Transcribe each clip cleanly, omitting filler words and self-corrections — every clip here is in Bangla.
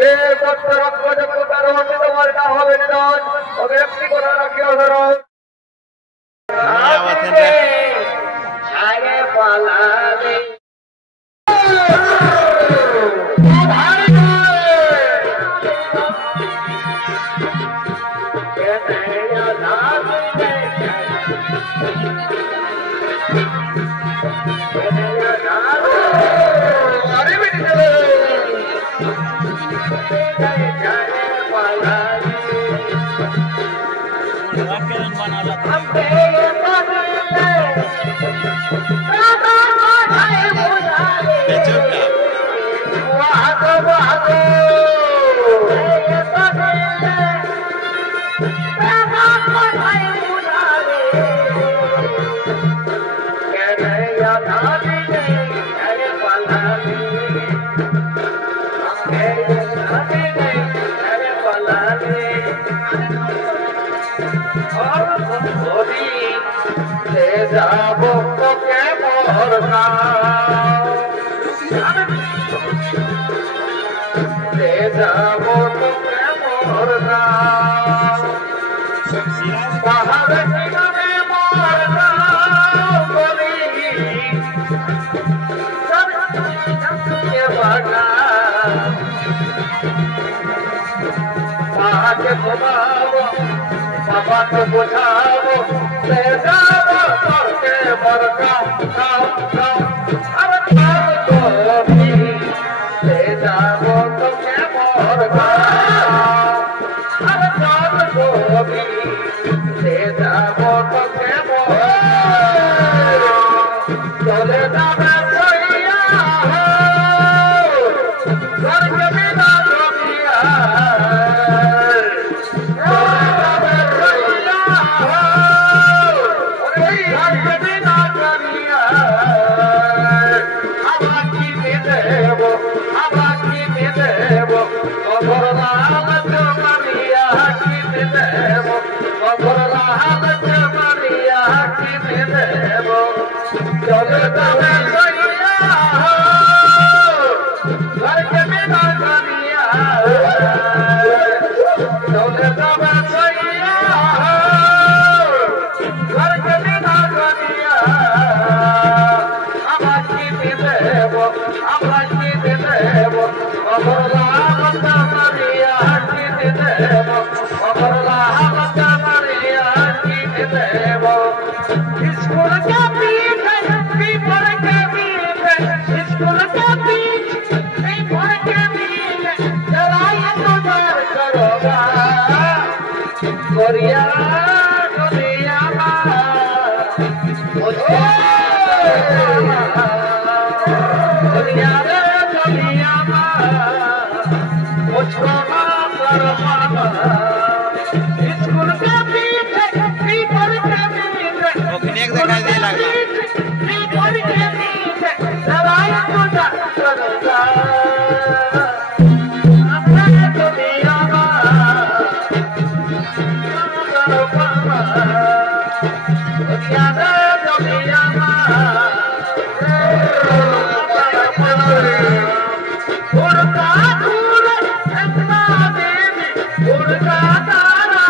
এই বস্ত্র রক্ত যোগ্যতার মধ্যে তোমার না হবে নিধন অভিব্যক্তি করা রাখি অধরণ ছায়ে পালালে যাবো তোকে মোর যাবো তোকে মোর পাহাড়ে কিনারে মোর বলি মাকে ঘুমাবো বাবাকে বোঝাবো যাবো তোকে মোর যাবো তোকে মোর যাবো তোকে চলে যাবে স্বর্গে বিনা জমিয়া চলে যাবে ঘরকে বিনা জানিয়া চলে যাবে ঘরকে বিনা জানিয়া আমার কি দেব আমরা কি দেব অবলা বন্ধা মারিয়া কি দেব অবলা বন্ধা মারিয়া কি দেব স্কুল কে পীঠে পীপল কে পীঠে স্কুল কে पीठ पीपल के पीछे चलाए तुझार करोगा गोरिया गोरिया गोरिया रे गोरिया मुझको माफ कर मामा स्कूल के पीछे पीपल के पीछे ओके एक दिखाई दे लगला पीपल के पीछे चलाए तुझार करोगा अपने दुनिया दुनिया रे दुनिया उड़ता दूर इतना देवी उड़ता तारा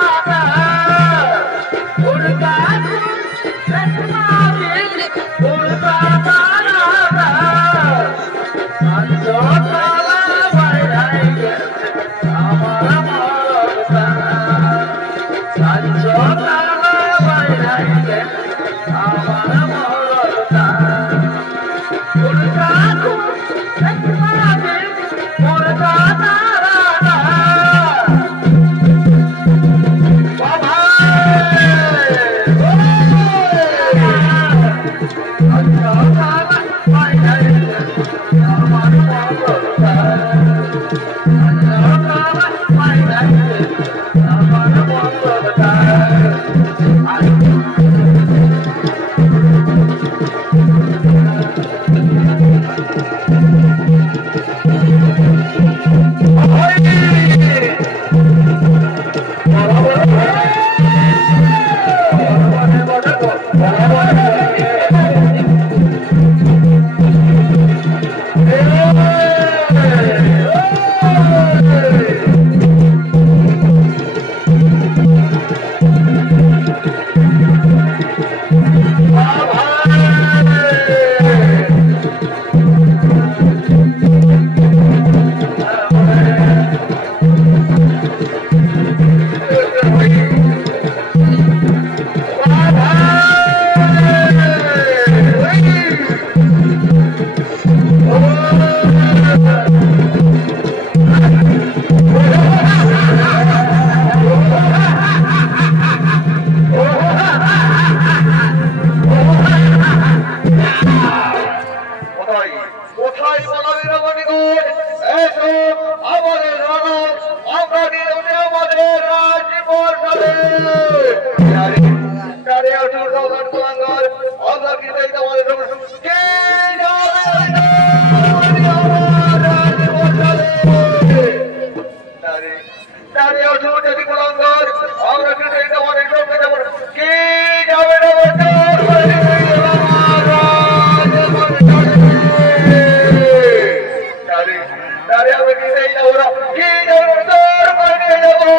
দাঁড়িয়ে আছো যদি কুলঙ্গর আমরা কিন্তু এটা অনেক লোককে যাবো কি যাবে না দাঁড়িয়ে আমরা কি যাবো না কি যাবো তোর বাইরে যাবো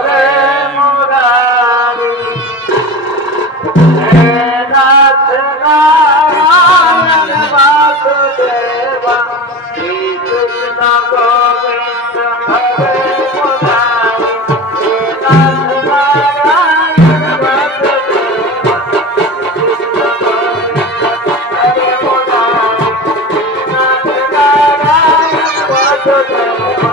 হরে মুরারি হে নাথ নারায়ণ বাসুদেবা শ্রী কৃষ্ণ গোবিন্দ হরে মুরারি হে নাথ নারায়ণ বাসুদেবা কৃষ্ণ গোবিন্দ হরে মুরারি নাথ নারায়ণ বাসুদেবা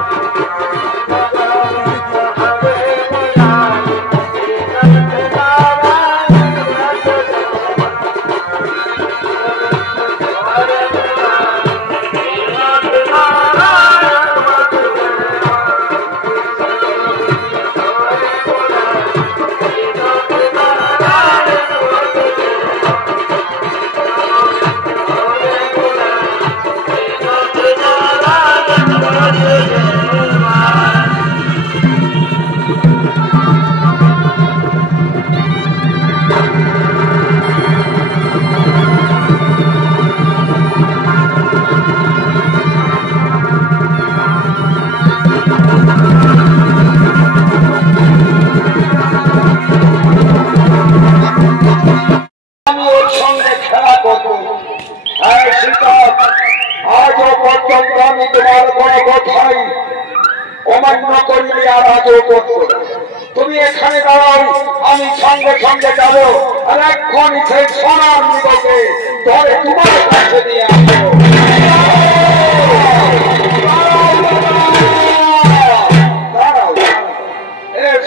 তুমি এখানে দাঁড়াও, আমি সঙ্গে সঙ্গে যাবো আর এখন সেই সোনার মৃগকে ধরে তোমার কাছে নিয়ে আসবো।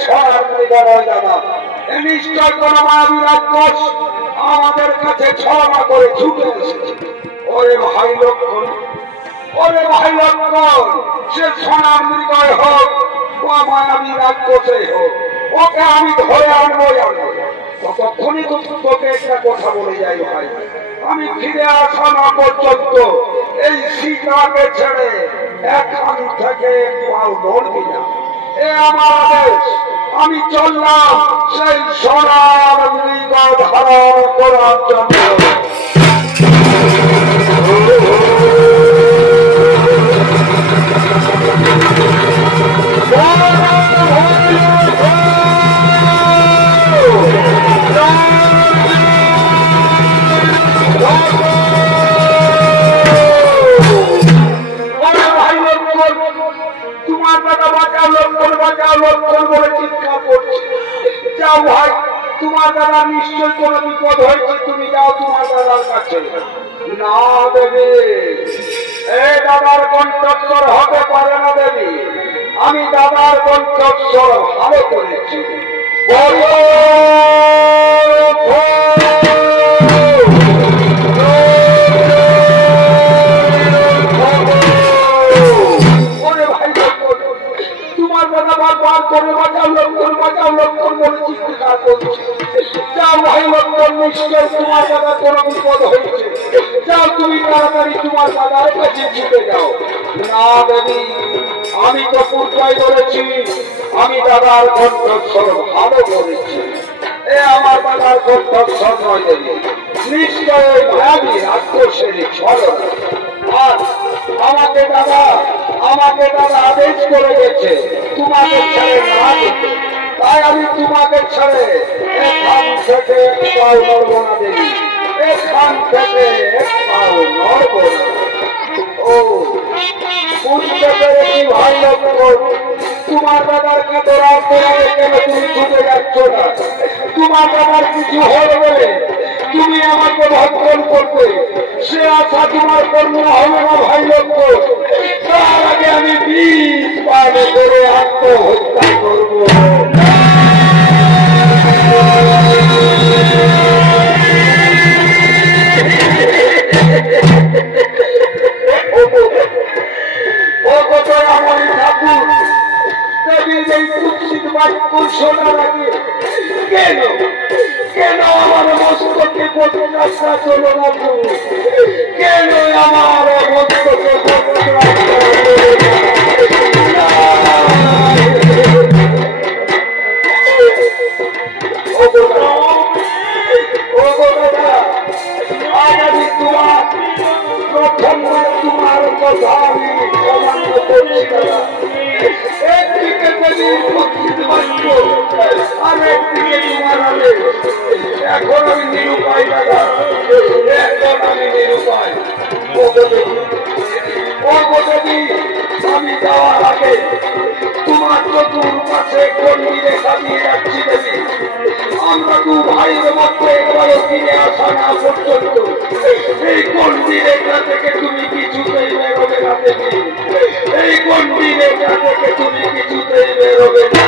সোনার মৃগ নয় দাদা, নিশ্চয় কোন মায়াবী রাক্ষস আমাদের কাছে ছলনা করে ছুটে এসেছে। ওরে ভাই লক্ষণ, ওরে ভাই লক্ষণ, সে সোনার মৃগই হোক বা মায়াবী রাক্ষসে হোক, ওকে আমি ধরে আনবোই আনবো। ততক্ষণই তো তোকে একটা কথা বলে যাই ভাই, আমি ফিরে আসা না পর্যন্ত এই সীতাকে ছেড়ে এখান থেকে পাও নড়বি না। এ আমার আদেশ, আমি চললাম সেই সোনার মৃগ ধারণ করার জন্য। তোমার দাদা বাঁচাও লক্ষণ, বাঁচাও লক্ষণ বলে চিৎকার করছে। যাও ভাই, তোমার দাদা নিশ্চয় কোনো বিপদ হয়েছে, তুমি যাও তোমার দাদার কাছে। না দেবী, এ দাদার কণ্ঠস্বর হতে পারে না দেবী, আমি দাদার কণ্ঠস্বর ভালো করেছি। তোমার দাদা বারবার করে বাঁচাও লক্ষণ, বাঁচাও লক্ষণ বলে চিৎকার করছে। যাও ভাই লক্ষণ, নিশ্চয় তোমার দাদা কোনো বিপদ হয়েছে, যাও তুমি তাড়াতাড়ি তোমার দাদার কাছে ছুটে যাও। না দেবী, আমি তো পূর্বায় বলেছি আমি দাদার কণ্ঠস্বর ভালো করেছি। এ আমার দাদার কণ্ঠস্বর নয় দেবী, নিশ্চয় ওই মায়াবী রাক্ষসের ছলনা। আর আমাকে দাদা আদেশ করে গেছে তোমাকে ছেড়ে না দিতে, তাই আমি তোমাকে ছেড়ে এখান থেকে পাও নড়ব না দেবী, এখান থেকে পাও নড়ব না। ও বুঝতে পেরেছি ভাই লক্ষণ, তোমার দাদার কাতরা পড়াবে কেন তুমি ছুটে যাচ্ছ না? তোমার দাদার কিছু হয়ে গেলে তুমি আমাকে ভক্ষণ করবে, সে আশা তোমার কর্ম হবে না ভাই লক্ষণ। তার আগে আমি বিষ পান করে আত্মহত্যা করব। কেন কেন আমার মস্তকে পদযাত্রা চলো না তুমি? কেন আমার মস্তকে তোমার কথা আমি অমান্য করছি। একদিকে যদি থেকে তোমার আলে এখন আমি নিরুপায় দাদা, এখন আমি নিরুপায়। আমি যাওয়ার আগে তোমার চতুর পাশে গন্ডি রেখা দিয়ে যাচ্ছি দেবী। আমরা দু ভাইয়ের মধ্যে একবারও ফিরে আসা না পর্যন্ত এই গন্ডি রেখা থেকে তুমি কিছুতেই বেরোবে না দেবী। এই গন্ডি রেখা থেকে তুমি কিছুতেই বেরোবে না।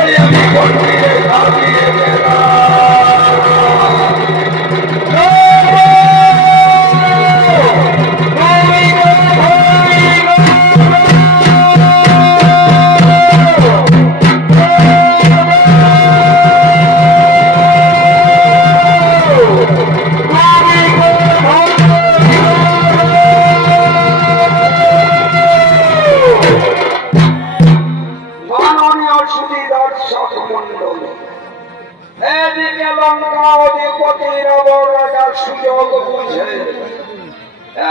এই আমি গন্ডি রেখা দিয়ে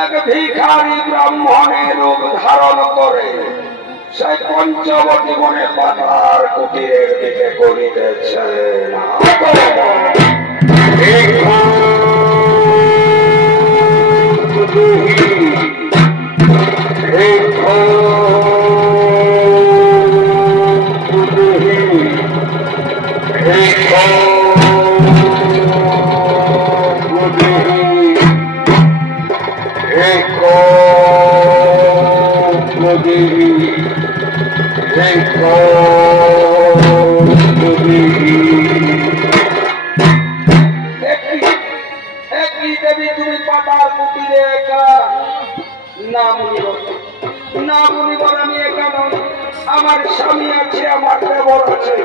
এক ভিখারি ব্রাহ্মণের রূপ ধারণ করে সেই পঞ্চবতী বনে পাতার কুটিরের দিকে করিতেছে। তুমি পাতার কুটিরে একা না বলিবার আমি একা নই, আমার স্বামী আছে, আমার দেবর আছে,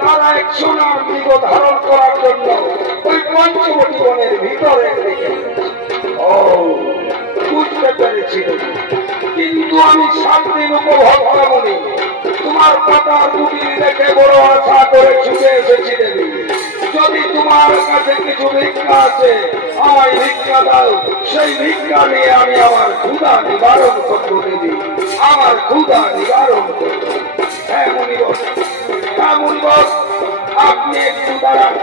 তারা এক সোনার মৃগ ধারণ করার জন্য ওই পঞ্চবতী বনের ভিতরে থেকে। ও বুঝতে পেরেছি, কিন্তু আমি 7 দিন উপভোগ করি। তোমার পাতার কুটির দেখে বড় আশা করে ছুটে এসেছি দেবী। যদি তোমার কাছে কিছু ভিক্ষা আছে আমায় ভিক্ষা দাও, সেই ভিক্ষা নিয়ে আমি আমার ক্ষুধা নিবারণ করবো দেবী, আমার ক্ষুধা নিবারণ করবো। হ্যাঁ মুনিবর, হ্যাঁ মুনিবর, আপনি একটু দাঁড়ান।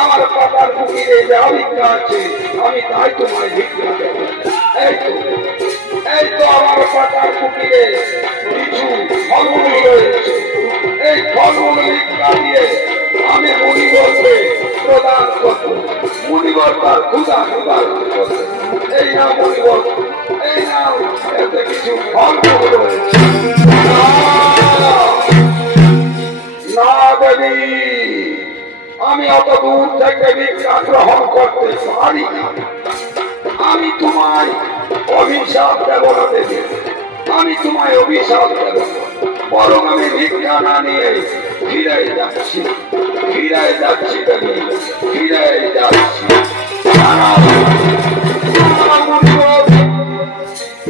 আমার পাতার কুটিরে যা ভিক্ষা আছে আমি তাই তোমায় ভিক্ষা দেব। এই তো আমার পাতার কুটিরে কিছু ফলমূল রয়েছে, এই ফলমূল ভিক্ষা দিয়ে আমি মুনিবরকে প্রদান করব। মুনিবর তার ক্ষুধা নিবারণ করবে। এই নাও মুনিবর, এই নাও, এতে কিছু ফলমূল রয়েছে। না দেবী, আমি অত দূর থেকে ভিক্ষা গ্রহণ করতে পারি না। আমি তোমায় অভিশাপ দেব না দেবী, আমি তোমায় অভিশাপ দেব, বরং আমি ভিক্ষা না নিয়ে ফিরে যাচ্ছি দেবী, ফিরে যাচ্ছি।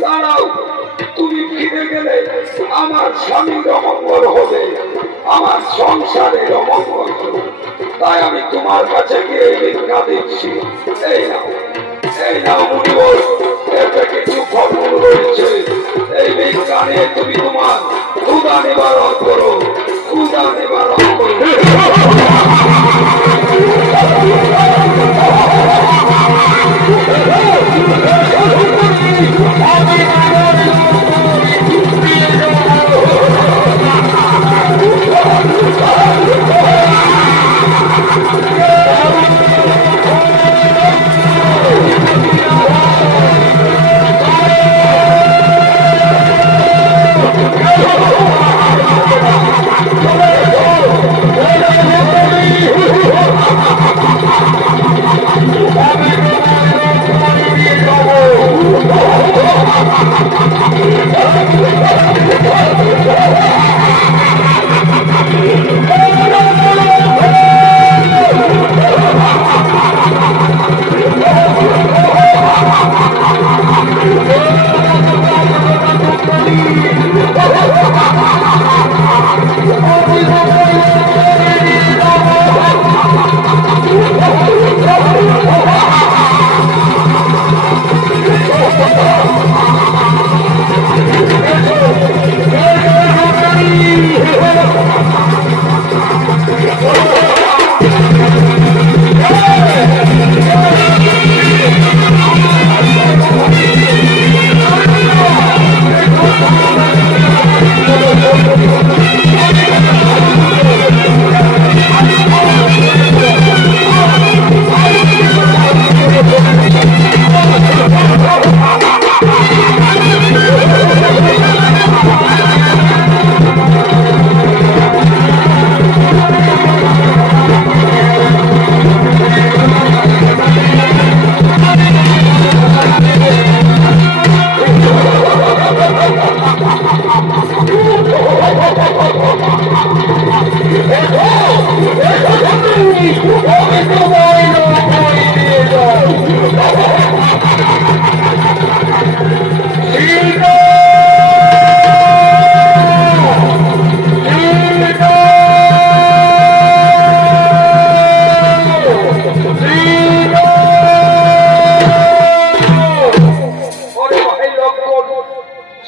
দাঁড়াও, তুমি ফিরে গেলে আমার স্বামীর অমঙ্গল হবে, আমার সংসারের অমঙ্গল হবে। তাই আমি তোমার কাছে গিয়ে ভিক্ষা দিচ্ছি। এই নাও মুনিবর, এতে কিছু ফলমূল রয়েছে, এই ভিক্ষা নিয়ে তুমি তোমার ক্ষুধা নিবারণ করো, ক্ষুধা নিবারণ করো।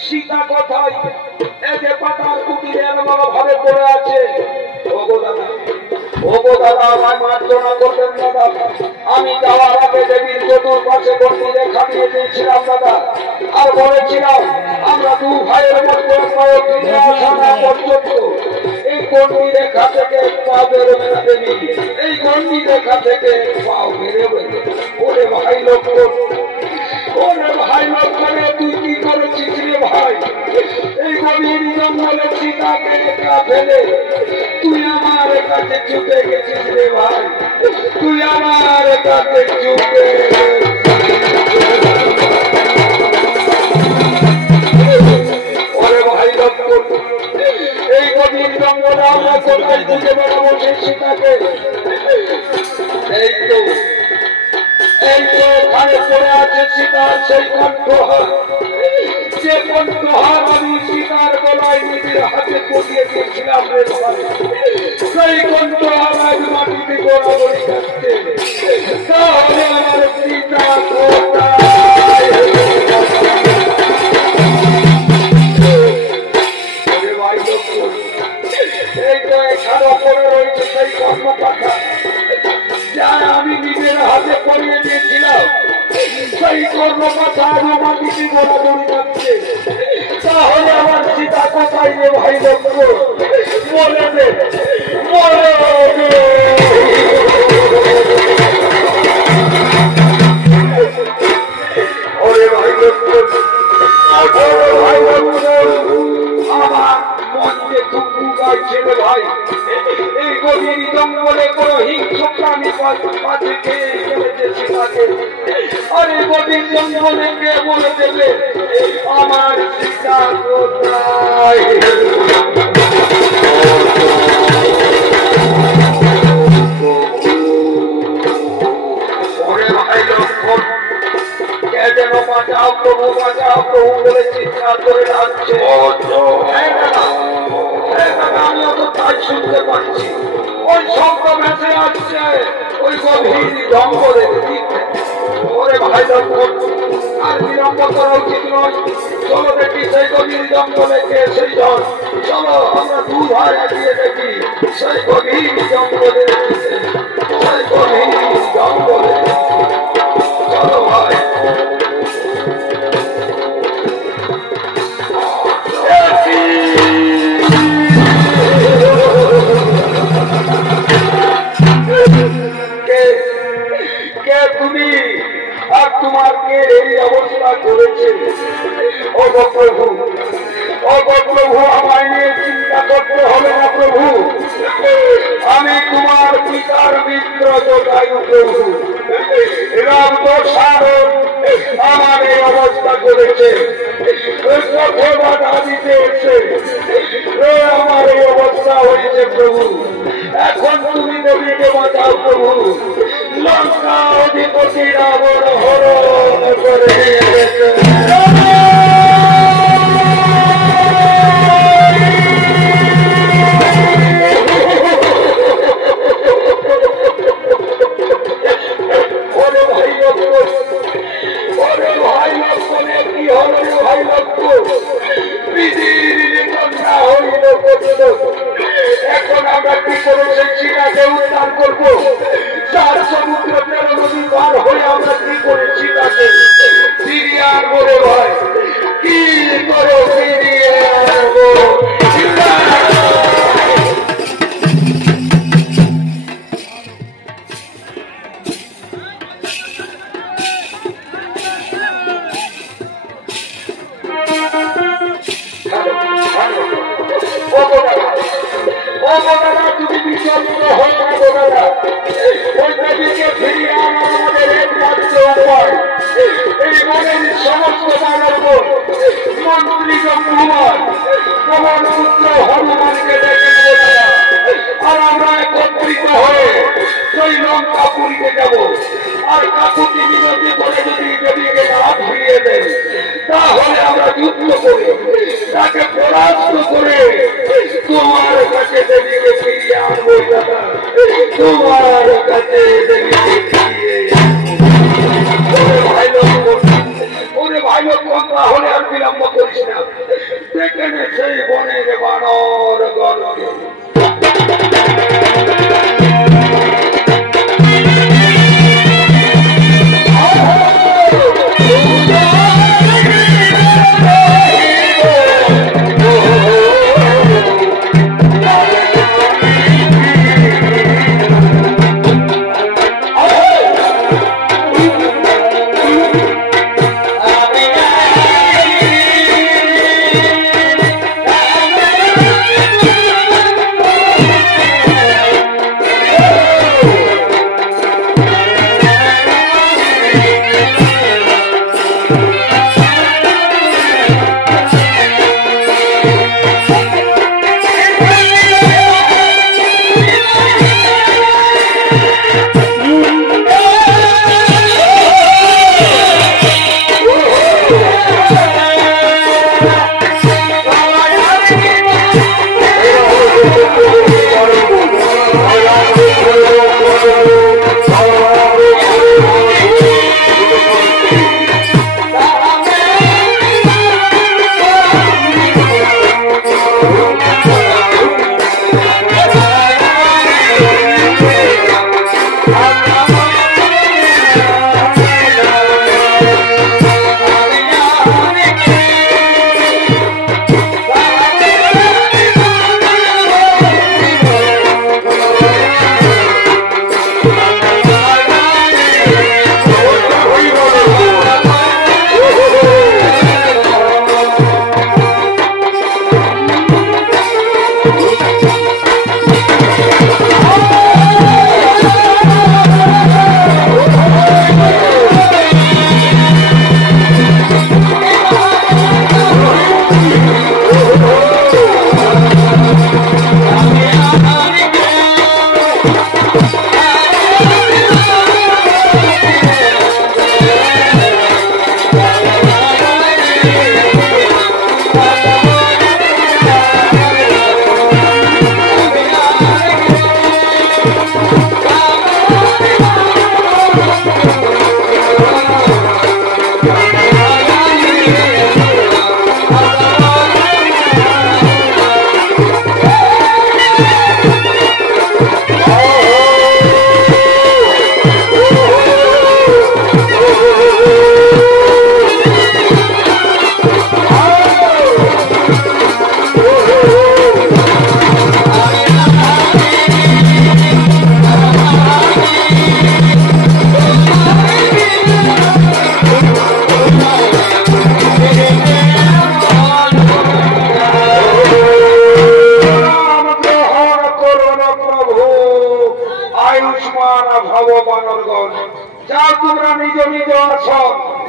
সীতা কথায় এই যে পাতার কুটিরে এমন ভাবে পড়ে আছে। ওগো দাদা আমায় মার্জনা করবেন দাদা, আমি যাওয়ার আগে দেবীর চতুর্পাশে গন্ডি রেখা দিয়ে দিয়েছিলাম দাদা, আর বলেছিলাম আমরা দু ভাইয়ের মধ্যে ফিরে আসা না পর্যন্ত এই গন্ডি রেখা থেকে পা বেরোবে না দেবী, এই গন্ডি রেখা থেকে পা বেরোবে। ওরে ভাই লোক, ওরে ভাই লোক, তুই কি করেছিস রে ভাই? এই গভীর জঙ্গলে সীতাকে একা ফেলে তুই আমার কাছে চুপে গেছিস রে ভাই, তুই আমার কাছে চুপে। ওরে ভাই লোক, এই গভীর জঙ্গলে আমরা কোথায় খুঁজে বেড়াবো সেই সীতাকে? এই তো ওখানে পড়ে আছে সীতার সেই কণ্ঠহার, যে কণ্ঠহার আমি সীতার গলায় নিজের হাতে পরিয়ে দিয়েছিলাম রে ভাই, সেই কণ্ঠহার আজ মাটিতে গড়াগড়ি খাচ্ছে। তাহলে আমার সীতা কোথায়? ভাই লোক, এই তো এখানে পড়ে রয়েছে সেই কর্মকথা যা আমি নিজের হাতে পড়িয়ে দিয়েছিলাম, সেই কর্মকথা মাটিতে গড়াগড়ি খাচ্ছে। তাহলে আমার সীতা কোথায় রে ভাই লোক? বলে দে, বলে দে। ওরে ভাই লোক, ভাই লোক, আমার মনকে দুঃখ গাইছে রে ভাই। এই গভীর জঙ্গলে কোনো হিংস্র প্রাণী পাশে খেয়ে ফেলেছে সীতাকে, আর এই গভীর জঙ্গলে কে বলে দেবে আমার সীতা কোথায়? ওরে ভাই লক্ষ্মণ, কে যেন বাঁচাও প্রভু, বাঁচাও প্রভু বলে চিৎকার করে ডাকছে। আমিও তো তাই শুনতে পাচ্ছি, ওই শব্দ ভেসে আসছে ওই গভীর জঙ্গলে। ওরে ভাই লক্ষ্মণ, আর বিলম্ব করা উচিত নয়, চলো দেখি সেই গভীর জঙ্গলে কে সেই জন। চলো আমরা দু ভাই এগিয়ে দেখি সেই গভীর জঙ্গলে, সেই গভীর জঙ্গলে। চলো ভাই। তুমি আর তোমার কে এই অবস্থা করেছে? ওগো প্রভু, ওগো প্রভু, আমায় নিয়ে চিন্তা করতে হবে না প্রভু, আমি তোমার পিতার মিত্র জটায়ু প্রভু। রাম দোষারণ আমার এই অবস্থা করেছে, পথে বাধা দিতে এসে আমার এই অবস্থা হয়েছে প্রভু। এখন তুমি নবীকে বাঁচাও প্রভু, লঙ্কা অধিপতি রাবণ হরণ করে এখন আমরা কি করে সেই সীতাকে উদ্ধার করবো? চার সমুদ্র 13 নদী পার হয়ে আমরা কি করে সীতাকে ফিরিয়ে আনবো রে ভাই? কি করে ফিরিয়ে আনবো? তুমি বিচলিত হয়ে যাবো দাদা, ওই দেবীকে ফিরিয়ে আনা আমাদের একমাত্র উপায়। এই মনের সমস্ত মানব মন্ত্রী হনুমান, তোমার পুত্র হনুমানকে ডেকে নেবো দাদা, আর আমরা একত্রিত হয়ে কাপুরিতে যাব আর কাকুতি বিনতি করে যদি দেবীকে হাত ফিরিয়ে দেন তাহলে আমরা যুদ্ধ করে তাকে পরাস্ত করে তোমার কাছে দেবীকে ফিরিয়ে আনবো দাদা তোমার কাছে দেবীকে ফিরিয়ে ভাই লোক ওরে ভাই লোক তাহলে আর বিলম্ব করিস না দেখে নে সেই বনের বানর গণকে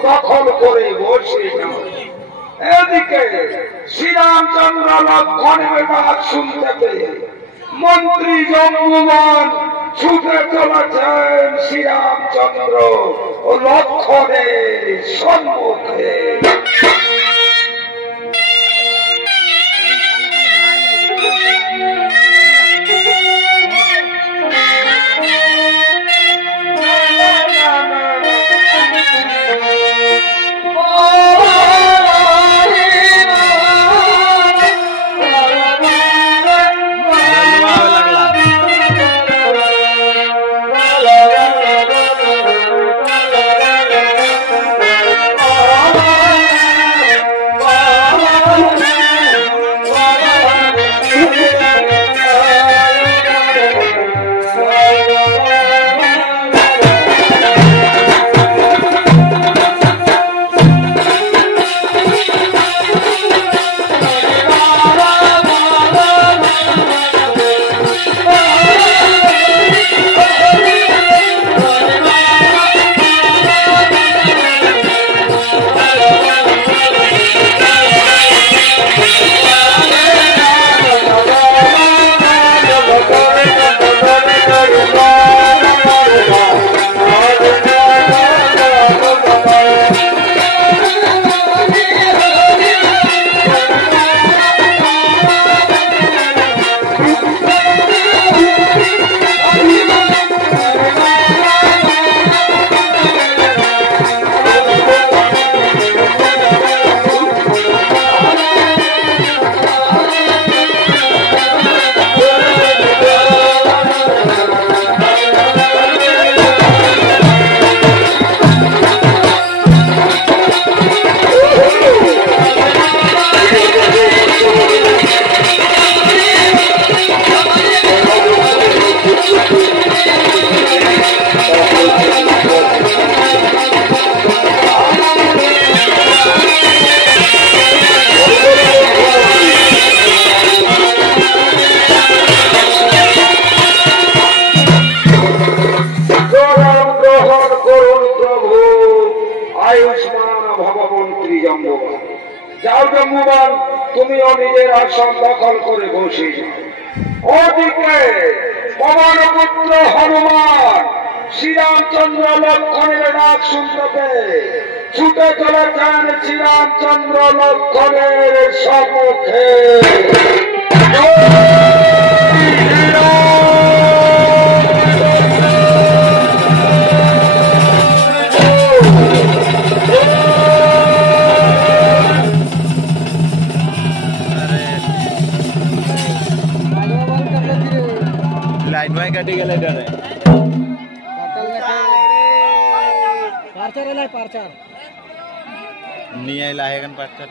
দখল করে বসে এদিকে শ্রীরামচন্দ্র লক্ষণের ডাক শুনতে পেয়ে মন্ত্রী জম্বুবান ছুটে চলেছেন শ্রীরামচন্দ্র ও লক্ষণের সম্মুখে। জম্বুবান। যাও জম্বুবান, তুমিও নিজের আসন দখল করে বসি। ওদিকে পবনপুত্র হনুমান শ্রীরামচন্দ্র লক্ষণের ডাক শুনতে পেয়ে ছুটে চলেছেন শ্রীরামচন্দ্র লক্ষণের সম্মুখে। লাইন ভাই কাটি গেলে ডরে নিয়ে আইলা এখন পাঁচটা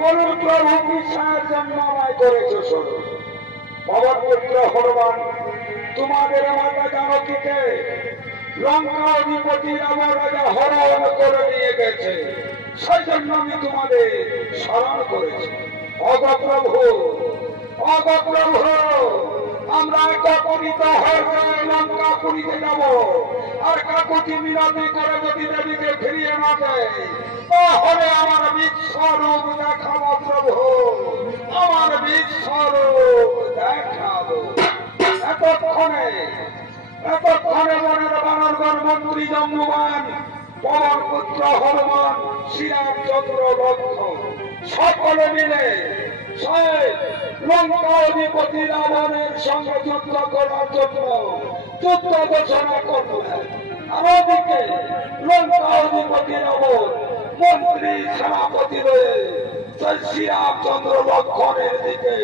বলুন প্রভু কিসের জন্য আমায় করেছ শোনো। পবন পুত্র হনুমান তোমাদের মাতা জানকীকে লঙ্কা অধিপতি রাবণ রাজা হরণ করে নিয়ে গেছে, সেই জন্য আমি তোমাদের স্মরণ করেছি। অগপ্রভু অগপ্রভু আমরা একত্রিত হয়ে লঙ্কা পুরীতে যাব, আর কাকুতি মিনতি করে যদি দেবীকে ফিরিয়ে না দেয় তাহলে আমার বিশ্বরূপ দেখাবো প্রভু, আমার বিশ্বরূপ দেখাবো। এতক্ষণে মনের বানরগণ মন্ত্রী জম্বুবান পবন পুত্র হনুমান শ্রীরামচন্দ্র লক্ষ্মণ সকলে মিলে লঙ্কা অধিপতি রাবণের সঙ্গে যুদ্ধ করার জন্য যুদ্ধ ঘোষণা করলেন। আর ওদিকে লঙ্কা অধিপতি রাবণ মন্ত্রী সেনাপতি রয়ে শ্রীরামচন্দ্র লক্ষ্মণের দিকে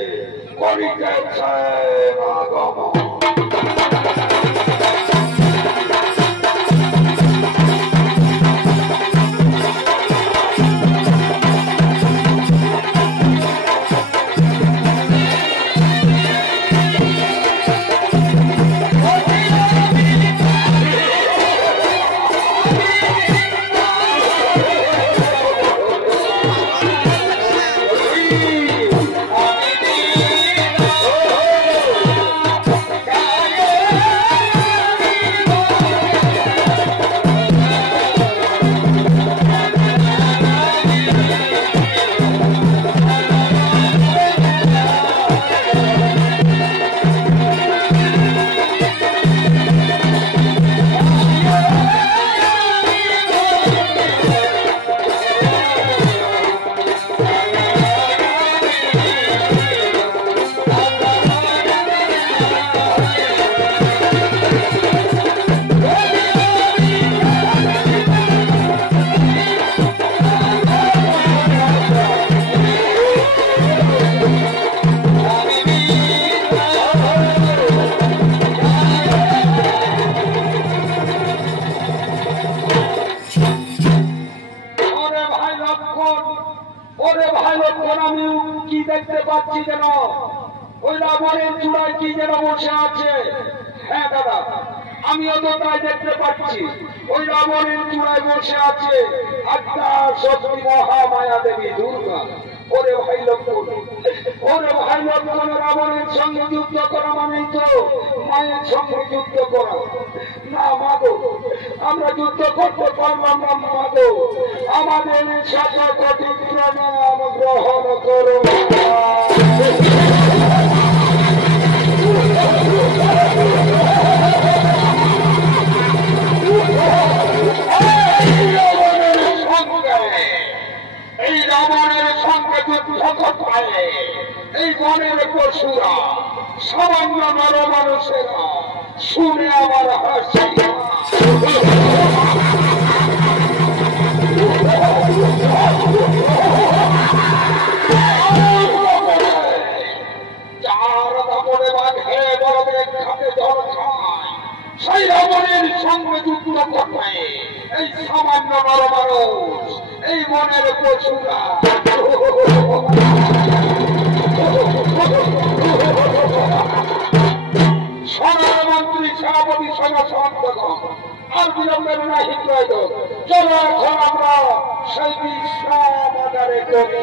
করিতেছেন আগমন। কি দেখতে পাচ্ছি যেন ওই রাবণের চূড়ায় কি যেন বসে আছে। হ্যাঁ দাদা, আমিও তো তাই দেখতে পাচ্ছি, ওই রাবণের চূড়ায় বসে আছে আত্মা শক্তি মহামায়া দেবী দুর্গা। ওরে ভাই লক্ষ্মণ, ওরে ভাই লক্ষ্মণ, রাবণের সঙ্গে যুদ্ধ করা মানেই তো মায়ের সঙ্গে যুদ্ধ করা। না মাগো, আমরা যুদ্ধ করতে পারলাম না মাগো, আমাদের শত কোটি প্রণাম গ্রহণ করো। এই রাবণের সঙ্গে যুদ্ধ করতে এই বনের পশুরা সামান্য নর মানুষেরা শুনে আমার হাসি। যার রাবণে বাঘে বড়দের খাতে জল খায়, সেই রাবণের সঙ্গে যুদ্ধ করতে এই সামান্য নর মানুষ এই বনের পশুরা মন্ত্রী সেনাপতি সমাজগণ আর বিলম্বের নাহি প্রয়োজন। চলো এখন আমরা সেই বিশ্রামাগারে করি।